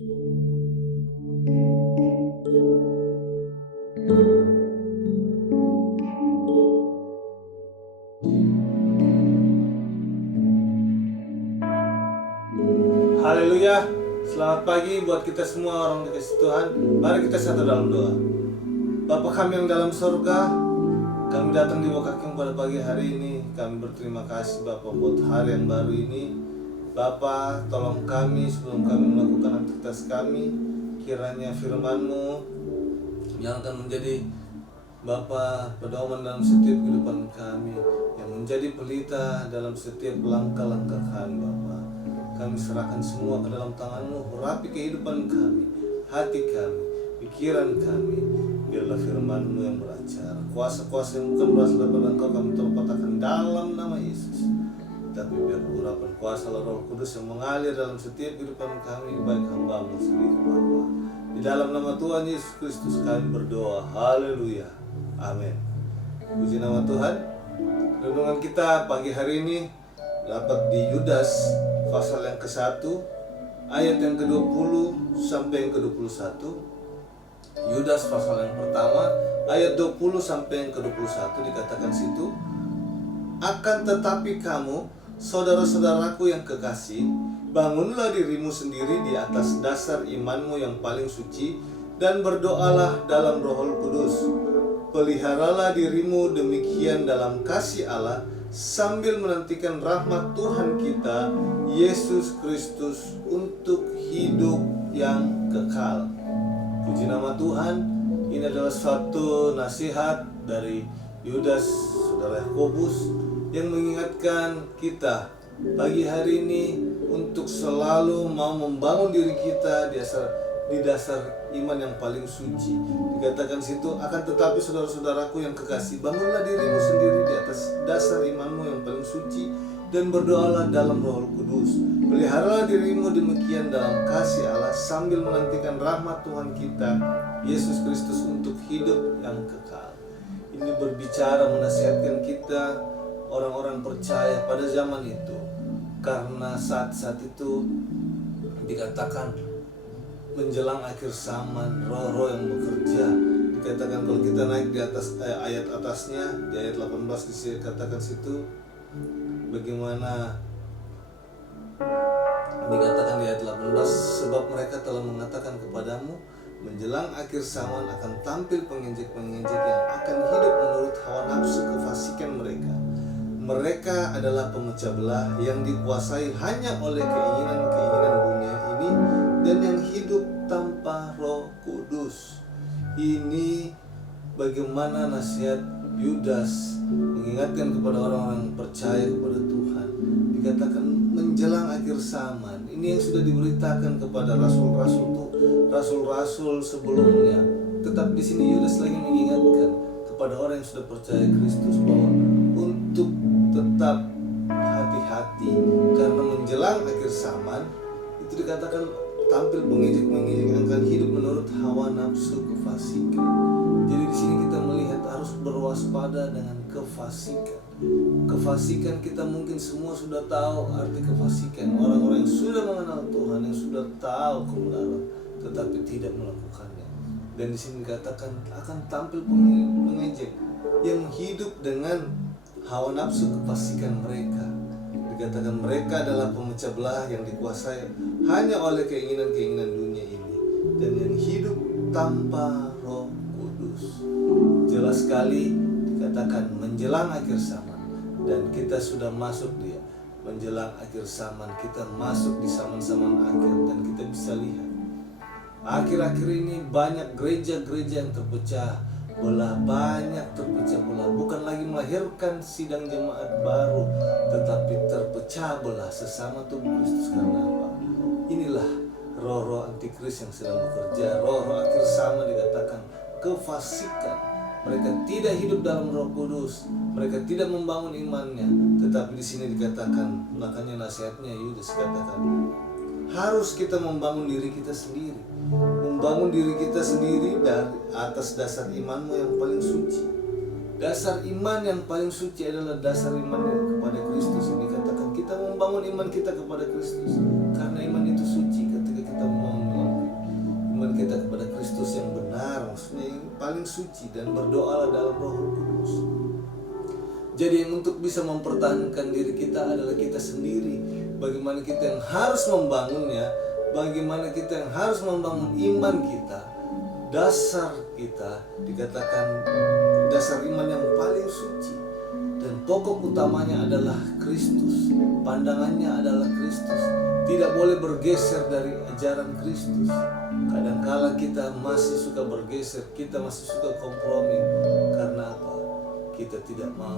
Haleluya. Selamat pagi buat kita semua orang dikasih Tuhan. Mari kita satu dalam doa. Bapa kami yang dalam surga, kami datang di bawah kaki pada pagi hari ini. Kami berterima kasih Bapa buat hari yang baru ini. Bapa, tolong kami sebelum kami melakukan aktivitas kami. Kiranya firman-Mu yang akan menjadi Bapa pedoman dalam setiap kehidupan kami, yang menjadi pelita dalam setiap langkah-langkah kami Bapa. Kami serahkan semua ke dalam tangan-Mu, urapi kehidupan kami, hati kami, pikiran kami. Biarlah firman-Mu yang beracara. Kuasa-kuasa yang bukan berasal dari Engkau kami terpatahkan dalam nama Yesus. Tapi biar urapan kuasa Roh Kudus yang mengalir dalam setiap kehidupan kami, baik hamba-Mu sendiri Bapa. Di dalam nama Tuhan Yesus Kristus kami berdoa. Haleluya. Amin. Puji nama Tuhan. Renungan kita pagi hari ini dapat di Yudas pasal yang ke-1 ayat yang ke-20 sampai yang ke-21. Yudas pasal yang pertama ayat 20 sampai yang ke-21 dikatakan situ, akan tetapi kamu, saudara-saudaraku yang kekasih, bangunlah dirimu sendiri di atas dasar imanmu yang paling suci dan berdoalah dalam Roh Kudus. Peliharalah dirimu demikian dalam kasih Allah, sambil menantikan rahmat Tuhan kita Yesus Kristus untuk hidup yang kekal. Puji nama Tuhan. Ini adalah suatu nasihat dari Yudas saudara Yakobus yang mengingatkan kita pagi hari ini untuk selalu mau membangun diri kita di dasar iman yang paling suci. Dikatakan situ, akan tetapi saudara-saudaraku yang kekasih, bangunlah dirimu sendiri di atas dasar imanmu yang paling suci dan berdoalah dalam Roh Kudus. Peliharalah dirimu demikian dalam kasih Allah, sambil menantikan rahmat Tuhan kita Yesus Kristus untuk hidup yang kekal. Ini berbicara menasihatkan kita orang-orang percaya pada zaman itu, karena saat-saat itu dikatakan menjelang akhir zaman, roh-roh yang bekerja. Dikatakan kalau kita naik di atas ayat atasnya, di ayat 18 dikatakan situ bagaimana dikatakan di ayat 18, sebab mereka telah mengatakan kepadamu, menjelang akhir zaman akan tampil penginjek-penginjek yang akan hidup menurut hawa nafsu kefasikan mereka. Mereka adalah pemecah belah yang dikuasai hanya oleh keinginan-keinginan dunia ini dan yang hidup tanpa Roh Kudus. Ini bagaimana nasihat Yudas mengingatkan kepada orang-orang percaya kepada Tuhan. Dikatakan menjelang akhir zaman. Ini yang sudah diberitakan kepada rasul-rasul sebelumnya. Tetap di sini Yudas lagi mengingatkan kepada orang yang sudah percaya Kristus bahwa untuk tetap hati-hati, karena menjelang akhir zaman itu dikatakan tampil penginjek-penginjek yang akan hidup menurut hawa nafsu kefasikan. Jadi di sini kita melihat harus berwaspada dengan kefasikan. Kefasikan kita mungkin semua sudah tahu arti kefasikan. Orang-orang yang sudah mengenal Tuhan, yang sudah tahu kebenaran, tetapi tidak melakukannya. Dan di sini dikatakan akan tampil pengejek yang hidup dengan hawa nafsu kefasikan mereka. Dikatakan mereka adalah pemecah belah yang dikuasai hanya oleh keinginan-keinginan dunia ini dan yang hidup tanpa Roh Kudus. Jelas sekali dikatakan menjelang akhir zaman, dan kita sudah masuk dia. Menjelang akhir zaman, kita masuk di zaman-zaman akhir, dan kita bisa lihat akhir-akhir ini banyak gereja-gereja yang terpecah belah, bukan lagi melahirkan sidang jemaat baru, tetapi terpecah belah sesama tubuh Kristus. Karena apa? Inilah roh-roh antikris yang sedang bekerja. Roh-roh akhir zaman dikatakan kefasikan. Mereka tidak hidup dalam Roh Kudus, mereka tidak membangun imannya. Tetapi di sini dikatakan, makanya nasihatnya Yudas katakan, harus kita membangun diri kita sendiri. Membangun diri kita sendiri dari atas dasar imanmu yang paling suci. Dasar iman yang paling suci adalah dasar iman kepada Kristus. Ini katakan kita membangun iman kita kepada Kristus, karena iman itu suci ketika kita membangun dalam maksudnya yang paling suci, dan berdoalah dalam Roh Kudus. Jadi yang untuk bisa mempertahankan diri kita adalah kita sendiri. Bagaimana kita yang harus membangunnya, bagaimana kita yang harus membangun iman kita. Dasar kita dikatakan dasar iman yang paling suci, dan pokok utamanya adalah Kristus. Pandangannya adalah Kristus. Tidak boleh bergeser dari ajaran Kristus. Kadangkala kita masih suka bergeser, kita masih suka kompromi. Karena apa? Kita tidak mau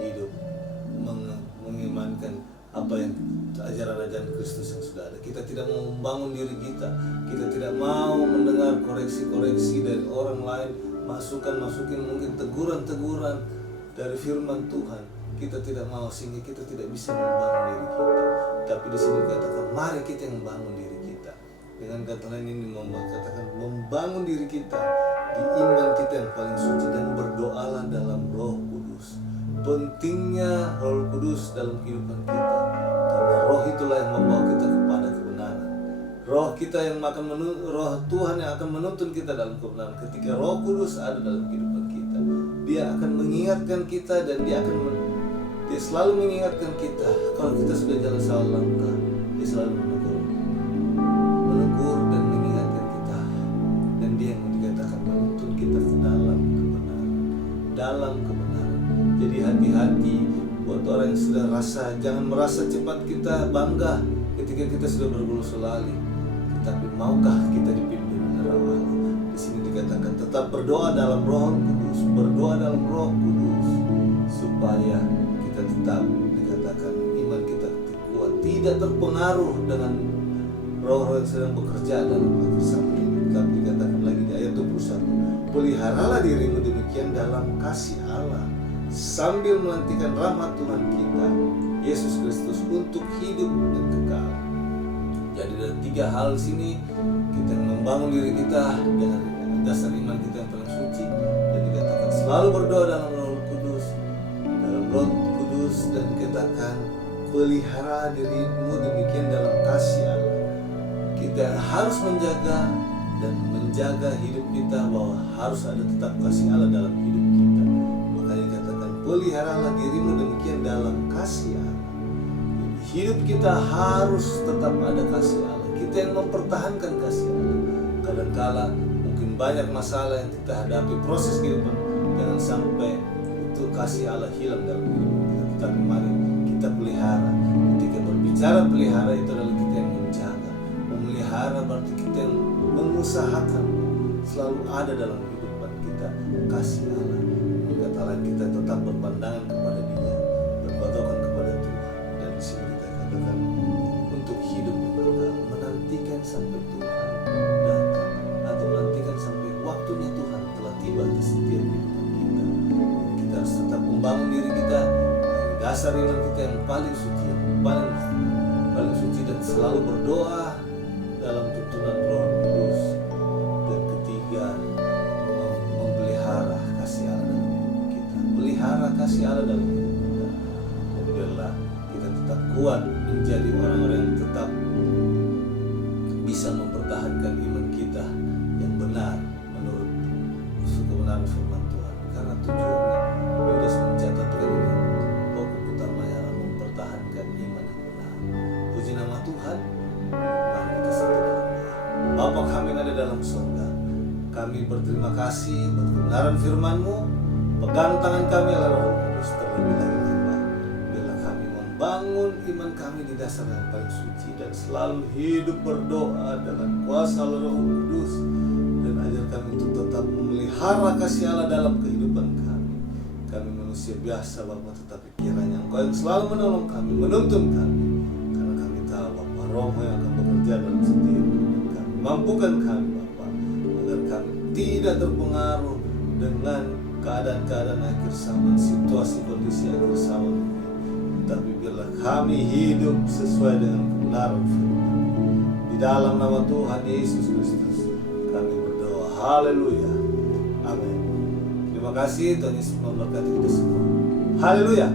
hidup mengimankan apa yang ajaran-ajaran Kristus yang sudah ada. Kita tidak mau membangun diri kita. Kita tidak mau mendengar koreksi-koreksi dari orang lain, masukin mungkin teguran-teguran dari firman Tuhan. Kita tidak mau, sehingga kita tidak bisa membangun diri kita. Tapi di sini dikatakan mari kita yang membangun diri kita. Dengan kata lain ini katakan membangun diri kita di iman kita yang paling suci, dan berdoalah dalam Roh Kudus. Pentingnya Roh Kudus dalam kehidupan kita, karena Roh itulah yang membawa kita kepada kebenaran. Roh kita yang akan Roh Tuhan yang akan menuntun kita dalam kebenaran. Ketika Roh Kudus ada dalam kehidupan kita, Dia akan mengingatkan kita, dan Dia selalu mengingatkan kita. Kalau kita sudah jalan salah langkah, Dia selalu menegur dan mengingatkan kita. Dan Dia yang dikatakan menuntun kita ke dalam kebenaran. Jadi hati-hati buat orang yang sudah jangan merasa cepat kita bangga ketika kita sudah berguru selali. Tetapi maukah kita dipimpin oleh Roh Allah? Di sini dikatakan tetap berdoa dalam Roh Kudus, supaya kita tetap dikatakan iman kita kuat, tidak terpengaruh dengan roh-roh yang sedang bekerja dalam akhir zaman ini. Tetapi dikatakan lagi di ayat 21, peliharalah dirimu demikian dalam kasih Allah, sambil menantikan rahmat Tuhan kita Yesus Kristus untuk hidup dan kekal. Jadi ada 3 hal di sini. Kita membangun diri kita dengan dasar iman kita yang paling suci, dan dikatakan selalu berdoa dalam Roh Kudus, dan dikatakan pelihara dirimu demikian dalam kasih Allah. Kita harus menjaga hidup kita, bahwa harus ada tetap kasih Allah dalam hidup kita. Makanya dikatakan peliharalah dirimu demikian dalam kasih Allah. Hidup kita harus tetap ada kasih Allah. Kita yang mempertahankan kasih Allah. Kadangkala mungkin banyak masalah yang kita hadapi, proses kehidupan, jangan sampai itu kasih Allah hilang dalam hidup kita. Tetapi mari kita pelihara. Ketika berbicara pelihara, itu adalah kita yang menjaga. Memelihara berarti kita yang mengusahakan selalu ada dalam kehidupan kita kasih Allah. Kata lain, kita tetap berpandangan kepada Dia, berpatokan kepada Tuhan. Dan di sini kita katakan untuk hidup kekal, menantikan sampai Tuhan datang, atau menantikan sampai waktunya Tuhan telah tiba di setiap kehidupan kita. Kita harus tetap membangun diri kita dari dasar iman kita yang paling suci, paling suci, dan selalu berdoa dalam tuntunan Roh Kudus. Dan ketiga, memelihara kasih Allah dalam hidup kita. Pelihara kasih Allah dalam hidup kita. Dan biarlah kita tetap kuat menjadi orang-orang yang tetap bisa mempertahankan iman kita yang benar menurut kebenaran firman Tuhan. Karena tujuannya Yudas mencatatkan ini, pokok utamanya adalah mempertahankan iman yang benar. Puji nama Tuhan. Mari kita satu dalam doa. Bapa kami yang ada dalam surga, kami berterima kasih buat kebenaran firman-Mu. Pegang tangan kami adalah Roh Kudus, terlebih lagi Tuhan. Biarlah kami membangun iman kami di dasar yang paling suci, dan selalu hidup berdoa dengan kuasa Roh Kudus. Dan ajar kami untuk tetap memelihara kasih Allah dalam kehidupan kami. Kami manusia biasa Bapa, tetapi kiranya Engkau yang selalu menolong kami, menuntun kami. Karena kami tahu Bapa, Roh-Mu yang akan bekerja dalam setiap kehidupan kami. Mampukan kami Bapa, agar kami tidak terpengaruh dengan keadaan-keadaan akhir zaman, situasi kondisi akhir zaman ini. Tapi biarlah kami hidup sesuai dengan kebenaran firman. Di dalam nama Tuhan Yesus Kristus kami berdoa. Haleluya. Amin. Terima kasih, Tuhan Yesus memberkati kita semua. Haleluya.